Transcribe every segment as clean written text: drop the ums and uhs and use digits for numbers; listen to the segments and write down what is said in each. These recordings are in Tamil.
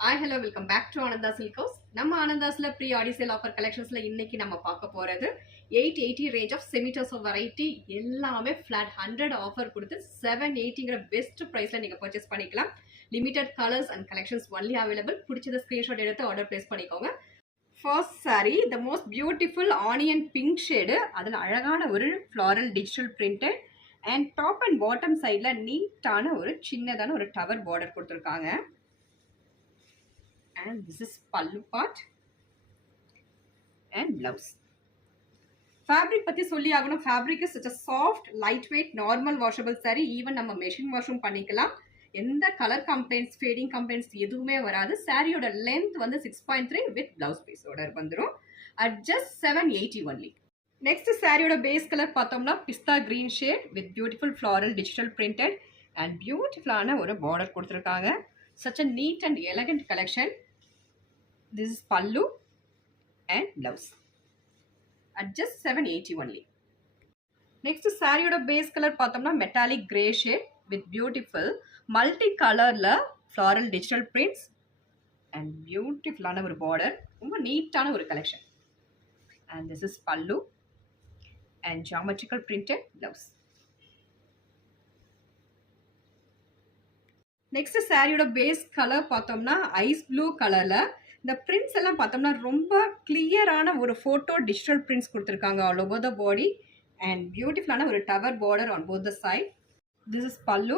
Hi hello welcome back to Anandha silk house. நம்ம ஆனந்தாஸ்ல ப்ரீ ஆடி சேல் ஆஃபர் கலெக்ஷன்ஸ்ல இன்னைக்கு நம்ம பார்க்க போறது 880 ரேஞ்ச் ஆஃப் செமிட்டர்ஸ் ஆஃப் வெரைட்டி எல்லாமே ஃபிளாட் 100 ஆஃபர் கொடுத்து 780ங்கிற பெஸ்ட் பிரைஸ்ல நீங்க பர்ச்சேஸ் பண்ணிக்கலாம். Limited colours and collections only available. பிடிச்சத ஸ்கிரீன்ஷாட் எடுத்து ஆர்டர் பிளேஸ் பண்ணிக்கோங்க. First sari the most beautiful onion pink shade, அதில் அழகான ஒரு floral digital printed and top and bottom சைடில் நீட்டான ஒரு சின்னதான ஒரு டவர் பார்டர் கொடுத்துருக்காங்க. And this is pallu part and blouse. Fabric பத்தி சொல்லி ஆகணும். Fabric is such a soft, lightweight, normal washable saree. Even நம்ம machine washing பண்ணிக்கலாம். எந்த கலர் கம்ப்ளைண்ட்ஸ், ஃபேடிங் கம்ப்ளைண்ட்ஸ் எதுவுமே வராது. சாரியோட லென்த் வந்து 6.3 வித் பிளவுஸ் பீஸோட வந்துடும். At just 780 only. நெக்ஸ்ட் சாரியோட பேஸ் கலர் பார்த்தோம்னா pista green shade with beautiful floral digital printed and பியூட்டிஃபுல்லான ஒரு பார்டர் கொடுத்துருக்காங்க. Such a neat and elegant collection. This is pallu and blouse at just 780 only. Next saree base color பார்த்தோம்னா metallic gray shade with beautiful multi colorல floral digital prints and beautiful ஆன ஒரு border. ரொம்ப நீட்டான ஒரு collection. And this is pallu and geometrical printed blouse. Next saree base color பார்த்தோம்னா ice blue colorல இந்த பிரிண்ட்ஸ் எல்லாம் பார்த்தோம்னா ரொம்ப கிளியரான ஒரு ஃபோட்டோ டிஜிட்டல் பிரிண்ட்ஸ் கொடுத்துருக்காங்க all over the body and பியூட்டிஃபுல்லான ஒரு tower border on both the side. This is pallu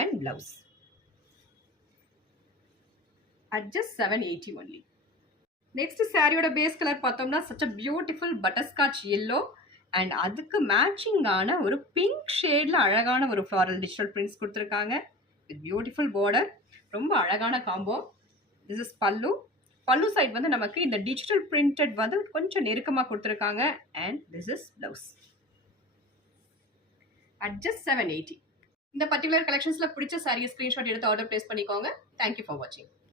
and blouse at just 780 only. Next சாரியோட பேஸ் கலர் பார்த்தோம்னா such a beautiful butterscotch yellow and அதுக்கு மேட்சிங்கான ஒரு பிங்க் ஷேடில் அழகான ஒரு ஃப்ளாரல் டிஜிட்டல் பிரிண்ட்ஸ் கொடுத்துருக்காங்க வித் பியூட்டிஃபுல் பார்டர். ரொம்ப அழகான காம்போ. திஸ் இஸ் பல்லு. பல்லு சைட் வந்து நமக்கு இந்த டிஜிட்டல் பிரிண்டட் வந்து கொஞ்சம் நெருக்கமாக கொடுத்துருக்காங்க and this is blouse at just 780. இந்த பர்டிகுலர் கலெக்ஷன்ஸில் பிடிச்ச சாரியை ஸ்க்ரீன்ஷாட் எடுத்து ஆர்டர் பிளேஸ் பண்ணிக்கோங்க. தேங்க்யூ ஃபார் வாட்சிங்.